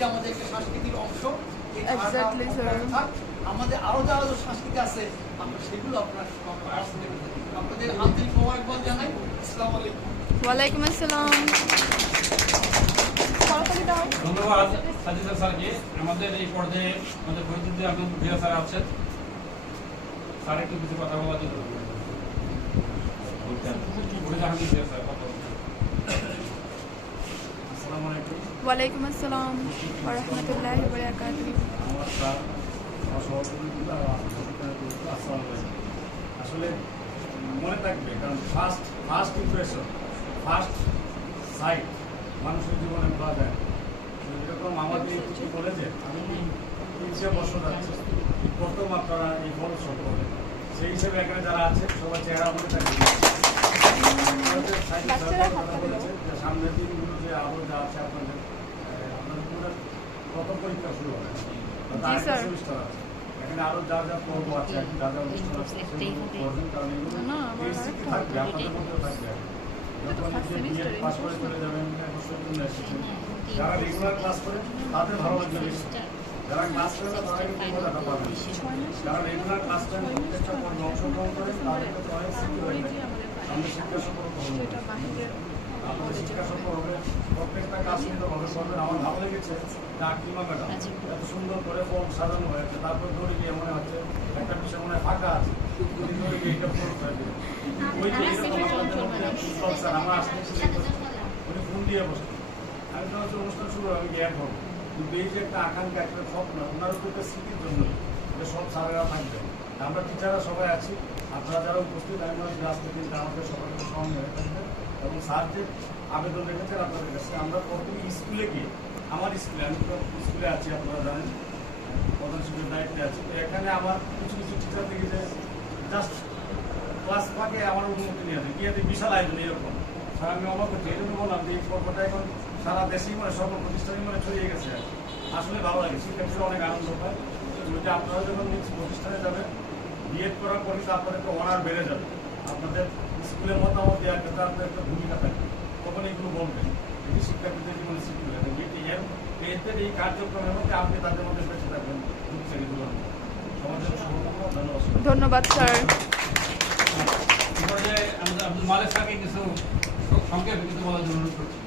এটা আমাদের একটা সাংস্কৃতিক অংশ। Exactly sir. আমাদের আরো যারা সাংস্কৃতিক আছে আমরা সেগুলো আপনাদের আন্তরিক মোবারকবাদ জানাই। আসসালামু আলাইকুম। ওয়ালাইকুম আসসালাম। ধন্যবাদ সাজিদা স্যারকে। আমাদের এই পর্যায়ে আমাদের ফরিদুদ্দিন আহমেদ ভূঁইয়া স্যার আছেন। স্যার একটু কিছু কথা বলার জন্য ওয়ালাইকুম আসসালাম ওয়া রাহমাতুল্লাহি ওয়া বারাকাতুহু। আসলে মনে থাকবে, কারণ ফার্স্ট ইমপ্রেশন, ফার্স্ট সাইট মানুষের জীবনে পাওয়া যায়। যেরকম আমাদের কলেজে আমি 3 বছর যাচ্ছে, প্রথম আপনারা এই ফল সম্পর্কে সেই হিসেবে এখানে যারা আছে সবার চেহারা মনে থাকবে। সামনের দিনগুলো যে আরো যা আছে আপনাদের প্রথম পরীক্ষা শুরু হবে, সেমিস্টার আছে, এখানে আরো যা যা পর্ব আছে, যা যা অনুষ্ঠান আছে করবেন, কারণ এগুলো থাকবে আপনাদের মধ্যেও থাকবে। যখন পাস করে চলে যাবেন যারা রেগুলার ক্লাস করে তাদের ভালো লাগবে বেশি, যারা ক্লাস করে না তারা কিন্তু মজাটা পাবে। যারা রেগুলার ক্লাস করেন প্রত্যেকটা পর্বে অংশগ্রহণ করেন তাদের কাছে অনেক স্মৃতি হয়ে যায়। আমাদের শিক্ষা সম্পর্ক হবে, আমাদের শিক্ষা সম্পর্ক হবে, প্রত্যেকটা কাজ সুন্দরভাবে করবেন। আমার ভালো লেগেছে যে আকলিমা ম্যাডাম এত সুন্দর করে ফর্ম সাজানো হয়েছে, তারপর দৌড়ে গিয়ে মনে হচ্ছে একটা বিষয় মনে হয় ফাঁকা আছে, দৌড়ে গিয়ে এটা পূরণ করে দেবে। ওই যে এরকম আপনাদের মধ্যে স্যার আমার আসলে উনি ফোন দিয়ে বসতেন, আমি তো হচ্ছে অনুষ্ঠান শুরু আমি জ্ঞান হবো, কিন্তু এই যে একটা আকাঙ্ক্ষা, একটা স্বপ্ন, ওনার উপর স্মৃতির জন্য যে সব স্যারেরা থাকবে, আমরা টিচাররা সবাই আছি, আপনারা যারা উপস্থিত আমি মনে হচ্ছে রাস্তা কিন্তু আমাদের সবাইকে সঙ্গে হয়ে থাকবে। এবং স্যার যে আবেদন রেখেছেন আপনাদের কাছে, আমরা প্রথমে স্কুলে গিয়ে, আমার স্কুলে, আমি তো স্কুলে আছি আপনারা জানেন, প্রধান শিক্ষকের দায়িত্বে আছি, তো এখানে আমার কিছু কিছু টিচার থেকে যে জাস্ট ক্লাস ফাঁকে আমার অনুমতি নিয়ে আসে, গিয়ে বিশাল আয়োজন এরকম। স্যার আমি অবাক হচ্ছি, এই জন্য বললাম যে এই পর্বটা এখন সারা দেশেই মানে সর্বপ্রতিষ্ঠানই মানে ছড়িয়ে গেছে। আসলে ভালো লাগে, শিক্ষার্থীরা অনেক আনন্দ পায়। যে আপনারা যখন নিজ প্রতিষ্ঠানে যাবেন, বিএড করার পরে তো আপনাদের একটা অনার বেড়ে যাবে, আপনাদের স্কুলের মতামত দেওয়ার ক্ষেত্রে আপনাদের একটা ভূমিকা থাকবে, তখন এইগুলো বলবেন, এটি শিক্ষার্থীদের জীবনে স্মৃতি হয়ে থাকবে। এদের এই কার্যক্রমের মধ্যে আপনি তাদের মধ্যে বেঁচে থাকবেন। সমাজের শুভকামনা, ধন্যবাদ। ধন্যবাদ স্যার। আব্দুল মালিক স্যারকে কিছু সংক্ষেপে কিছু বলার জন্য অনুরোধ করছি।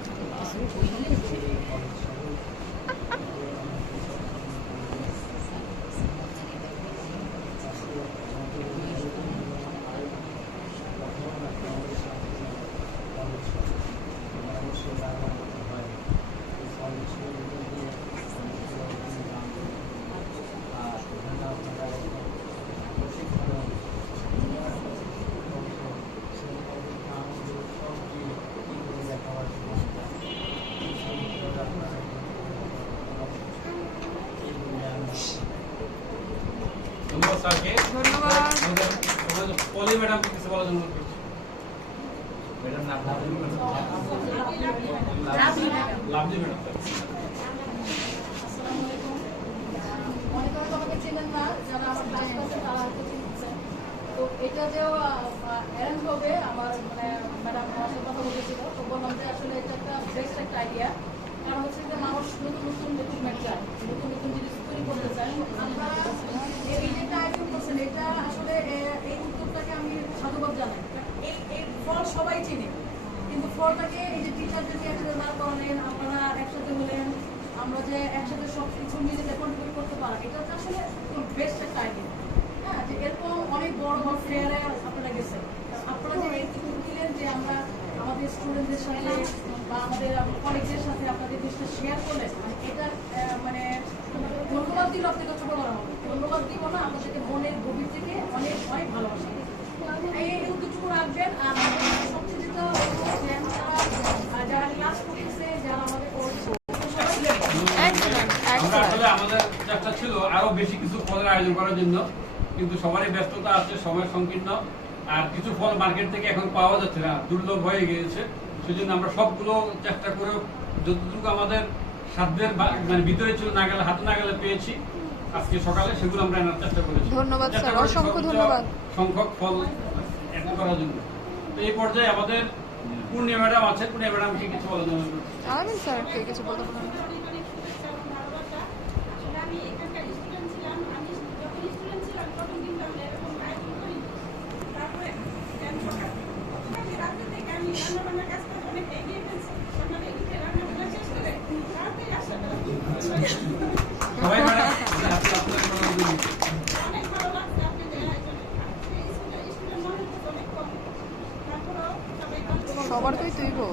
ধন্যবাদ স্যারকে। ধন্যবাদ। পলি ম্যাডামকে কিছু বলার জন্য অনুরোধ করছি। ম্যাডাম নাম লাভলি ম্যাডাম। তো এটা যে অ্যারেঞ্জ হবে, আমার মানে ম্যাডাম আমার সাথে কথা বলেছিল, তো বললাম যে আসলে এটা একটা বেস্ট একটা আইডিয়া। কারণ হচ্ছে যে মানুষ নতুন নতুন ডকুমেন্ট চায়, নতুন নতুন জিনিস তৈরি করতে চায়। আপনারা এই যেটা আয়োজন করছেন, এটা আসলে এই উদ্যোগটাকে আমি সাধুবাদ জানাই। এই ফল সবাই চিনে, কিন্তু ফলটাকে এই যে টিচারদের যে একসাথে দাঁড় করালেন, আপনারা একসাথে হলেন, আমরা যে একসাথে সব কিছু মিলে কন্ট্রিবিউট করতে পারা, এটা হচ্ছে আসলে বেস্ট একটা আইডিয়া। হ্যাঁ, যে এরকম অনেক বড় বড় ফেয়ারে আপনারা গেছেন, আপনারা যে এই সুযোগ দিলেন যে আমরা আমাদের স্টুডেন্টদের সাথে বা আমাদের কলেজের সাথে আপনাদের জিনিসটা শেয়ার করলেন, এটা মানে ধন্যবাদ দিল আপনাকে ছোট করা হবে। ধন্যবাদ দিব না, আপনাদেরকে মনের গভীর থেকে অনেক অনেক ভালোবাসা। এই উদ্যোগটুকু রাখবেন। আর সবচেয়ে যেটা যারা ক্লাস করতেছে, যারা আমাদের আসলে আমাদের চেষ্টা ছিল আরো বেশি কিছু ফলের আয়োজন করার জন্য, কিন্তু সবারই ব্যস্ততা আছে, সময় সংকীর্ণ, আর কিছু ফল মার্কেট থেকে এখন পাওয়া যাচ্ছে না, দুর্লভ হয়ে গিয়েছে। সেজন্য আমরা সবগুলো চেষ্টা করে যতটুকু আমাদের সাধ্যের মানে ভিতরে ছিল, নাগালে হাতে নাগালে পেয়েছি আজকে সকালে, সেগুলো আমরা আনার চেষ্টা করেছি। ধন্যবাদ স্যার, অসংখ্য ধন্যবাদ। সংখ্যক ফল অ্যাড করার জন্য। তো এই পর্যায়ে আমাদের পূর্ণিমা ম্যাডাম আছে, পূর্ণিমা ম্যাডামকে কিছু বলার জন্য। আলামিন স্যার কে কিছু বলতে পারেন? আমি এখানকার স্টুডেন্ট ছিলাম, আমি যখন স্টুডেন্ট ছিলাম তখন কিন্তু আমরা এরকম আয়োজন করি। তারপরে রাত্রে থেকে আমি রান্না বান্নার কাজ করে অনেক এগিয়ে ফেলছি। সকালে উঠে রান্না বান্না শেষ করে তাড়াতাড়ি আসা সবাই মানে আপনার অনেক ভালো লাগছে আপনাদের আয়োজনে। স্টুডেন্ট মনে হচ্ছে অনেক কম, তারপরেও সবাই সবার তুই তুই গো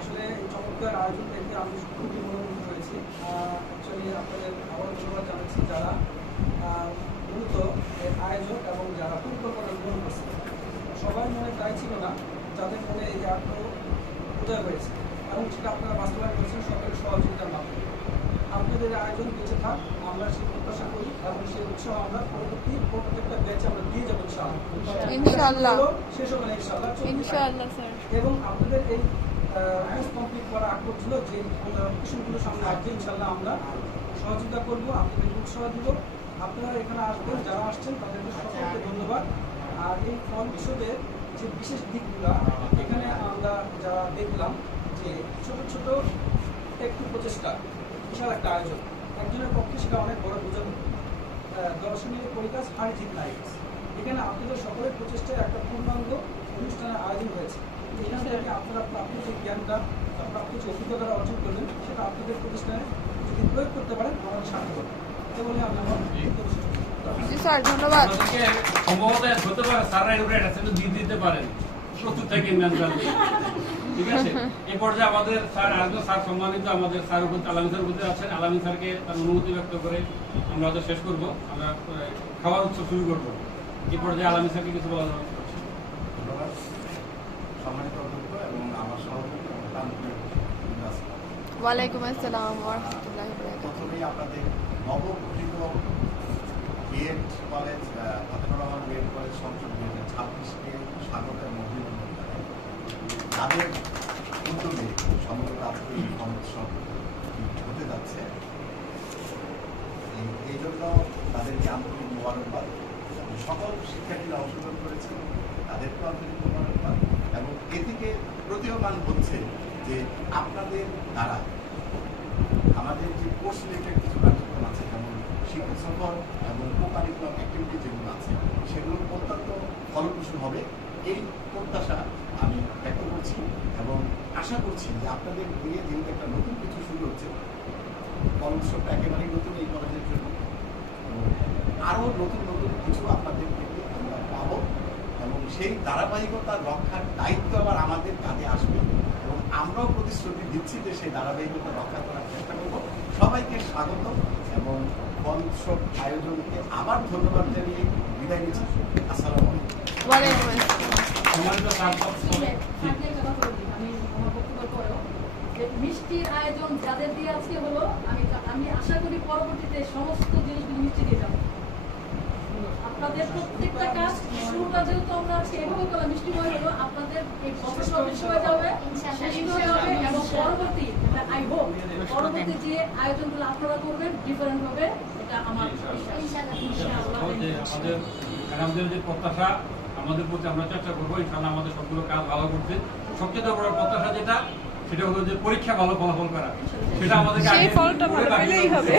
আসলে এই চমৎকার আয়োজন দেখে আমি খুবই মনোমুগ্ধ হয়েছি। অ্যাকচুয়ালি আপনাদের আবার ধন্যবাদ জানাচ্ছি যারা মূলত এর আয়োজক এবং যারা পরিকল্পনা গ্রহণ করছে। সবার মনে তাই ছিল না, যাদের মনে এই আগ্রহ উদয় হয়েছে এবং সেটা আপনারা বাস্তবায়ন করেছেন সকলের সহযোগিতার মাধ্যমে। আপনাদের আয়োজন বেঁচে থাক, আমরা সেই প্রত্যাশা করি এবং সেই উৎসাহ আমরা পরবর্তী প্রত্যেকটা ব্যাচে আমরা দিয়ে যাবো ইনশাআল্লাহ। শেষ হবে না ইনশাআল্লাহ। ইনশাআল্লাহ স্যার। এবং আপনাদের এই কোর্স কমপ্লিট করা আগ পর্যন্ত যে কোশ্চেনগুলো সামনে আসছে ইনশাআল্লাহ আমরা সহযোগিতা করবো, আপনাদেরকে উৎসাহ দিব। আপনারা এখানে আসবেন, যারা আসছেন তাদেরকে সকলকে ধন্যবাদ। আর এই ফল উৎসবের যে বিশেষ দিকগুলো এখানে আমরা যারা দেখলাম যে ছোট ছোট একটু প্রচেষ্টা, বিশাল একটা আয়োজন, একজনের পক্ষে সেটা অনেক বড় বোঝা। দর্শনীয় পরিকাজ হার জিত নাই, এখানে আপনাদের সকলের প্রচেষ্টায় একটা পূর্ণাঙ্গ অনুষ্ঠানের আয়োজন হয়েছে। এখান থেকে আপনারা প্রাপ্ত যে জ্ঞানটা বা প্রাপ্ত যে অভিজ্ঞতা অর্জন করবেন সেটা আপনাদের প্রতিষ্ঠানে যদি প্রয়োগ করতে পারেন আমাদের সাহায্য করবেন। এটা বলে আমি আমার জি স্যার, ধন্যবাদ। আমাদেরকে সম্ভবত হতে পারে স্যাররা এর উপরে একটা দিয়ে দিতে পারেন প্রস্তুত থেকে মেন্টালি। ঠিক আছে, এই পর্যায়ে আমাদের স্যার আরেকজন স্যার সম্মানিত আমাদের স্যার উপস্থিত আলামিন স্যার উপস্থিত আছেন। আলামিন স্যারকে তার অনুমতি ব্যক্ত করে আমরা হয়তো শেষ করবো, আমরা খাওয়ার উৎসব শুরু করবো। এই পর্যায়ে আলামিন স্যারকে কিছু বলা যাবে। ধন্যবাদ সম্মানিত অধ্যক্ষ এবং আমার সহযোগী ওয়ালাইকুম আসসালাম ওয়া রাহমাতুল্লাহি ওয়া বারাকাতুহু। প্রথমেই আপনাদের নবগঠিত BEd college Fatehur Rahman BEd college সংসদ 2026-কে স্বাগত এবং অভিনন্দন জানাই। তাদের উদ্যোগে সমগ্র রাষ্ট্রীয় উৎসব হতে যাচ্ছে, এই জন্য তাদেরকে আন্তরিক মোবারকবাদ। সকল শিক্ষার্থীরা অংশগ্রহণ করেছে, তাদেরকে আন্তরিক মোবারকবাদ। এবং এ থেকে প্রতীয়মান হচ্ছে যে আপনাদের দ্বারা আমাদের যে কোর্স রিলেটেড কিছু কার্যক্রম আছে, যেমন শিক্ষক সফর এবং কো-কারিকুলাম অ্যাক্টিভিটি যেগুলো আছে, সেগুলো অত্যন্ত ফলপ্রসূ হবে এই প্রত্যাশা আমি ব্যক্ত করছি। এবং আশা করছি যে আপনাদের দিয়ে যেহেতু একটা নতুন কিছু শুরু হচ্ছে, ফল উৎসবটা একেবারেই নতুন এই কলেজের জন্য, আরও নতুন নতুন কিছু আপনাদের থেকে আমরা পাবো এবং সেই ধারাবাহিকতা রক্ষার দায়িত্ব আবার আমাদের কাজে আসবে এবং আমরাও প্রতিশ্রুতি দিচ্ছি যে সেই ধারাবাহিকতা রক্ষা করার চেষ্টা করব। সবাইকে স্বাগত এবং ফল উৎসব আয়োজনকে আবার ধন্যবাদ জানিয়ে বিদায় নিচ্ছি। আসসালামু আলাইকুম। ওয়ালাইকুম আসসালাম। সম্মানিত স্যার আমি আমার বক্তব্যের পরেও যে মিষ্টির আয়োজন যাদের দিয়ে আজকে হলো, আমি আশা করি পরবর্তীতে সমস্ত জিনিসগুলো মিষ্টি দিয়ে যাবো। আপনাদের প্রত্যেকটা কাজ শুরুটা যেহেতু আমরা আজকে এভাবে করলাম মিষ্টিময় হলো, আপনাদের এই বছরটা হয়ে যাবে, শেষ হয়ে যাবে এবং পরবর্তী আই হোপ পরবর্তী যে আয়োজনগুলো আপনারা করবেন ডিফারেন্ট হবে, এটা আমার আমাদের যে প্রত্যাশা, আমাদের প্রতি আমরা চেষ্টা করবো ইনশাআল্লাহ আমাদের সবগুলো কাজ ভালো করতে। সবচেয়ে বড় প্রত্যাশা যেটা, সেটা হলো যে পরীক্ষা ভালো ফলাফল করা। সেটা আমাদেরকে সেই ফলটা ভালো পেলেই হবে,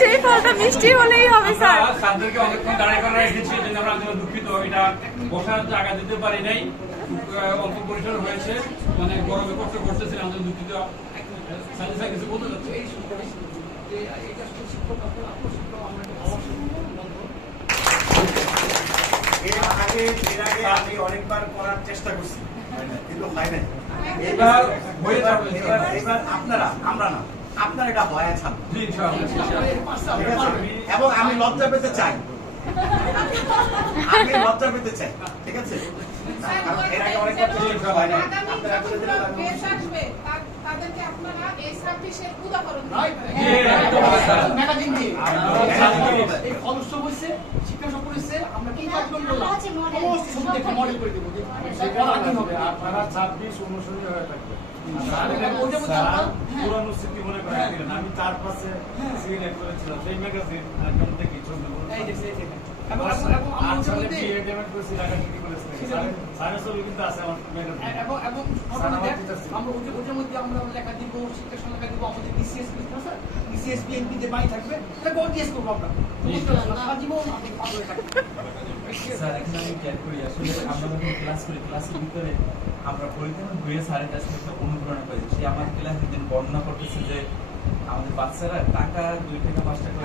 সেই ফলটা মিষ্টি হলেই হবে স্যার। স্যারদেরকে অনেকক্ষণ দাঁড়িয়ে করা রেখেছি, এই জন্য আমরা আসলে দুঃখিত। এটা বসার জায়গা দিতে পারি নাই, অল্প পরিসর হয়েছে, মানে গরমে কষ্ট করতেছিলাম, আমাদের দুঃখিত। স্যার কিছু বলতে চাচ্ছি এটা শুধু শিক্ষক শিক্ষক আমরা এর আগে আমি অনেকবার করার চেষ্টা করছি কিন্তু হয় নাই। এবার আপনারা, আমরা না, আপনার এটা হয় ছাড়, এবং আমি লজ্জা পেতে চাই, আমি লজ্জা পেতে চাই, ঠিক আছে? এর আগে অনেকবার চেষ্টা হয় নাই। তাদেরকে আপনারা এই সার্ভিসের উদাহরণ এই ফল উৎসব হয়েছে, শিক্ষা সফর হয়েছে, আমরা কি কার্যক্রম করলাম সমস্ত কিছু দেখে মডেল করে দেবো। আপনারা 26 অনুসরণীয় হয়ে থাকবে। পুরানো স্মৃতি মনে করে আমি 4-5 সিলেক্ট করেছিলাম সেই ম্যাগাজিন দেখি ছবি। 8 সালে মধ্যে বিএ পেমেন্ট করেছি ঢাকা সিটি কলেজ থেকে সায়েন্স ছবি কিন্তু আছে আমার ম্যাডাম এবং স্যার আমার teacher ছিল। আমরা ওদের মধ্যে আমরা লেখা দিব, শিক্ষা সঙ্গে লেখা দিব, আমাদের বিসিএস আছে, বিসিএস বিএনপি যে বাই থাকবে, এটা গর্জিয়াস করবো আমরা। সারা জীবন আপনি পাগল থাকবেন। স্যার এখন আমি ক্যার করি আসলে আমরা যখন ক্লাস করি ক্লাসের ভিতরে আমরা পরীক্ষা বইয়ে স্যারের কাছ থেকে একটা অনুপ্রেরণা পাই। সে আমার ক্লাসে দিন বর্ণনা করতেছে যে আমাদের বাচ্চারা টাকা 2 টাকা 5 টাকা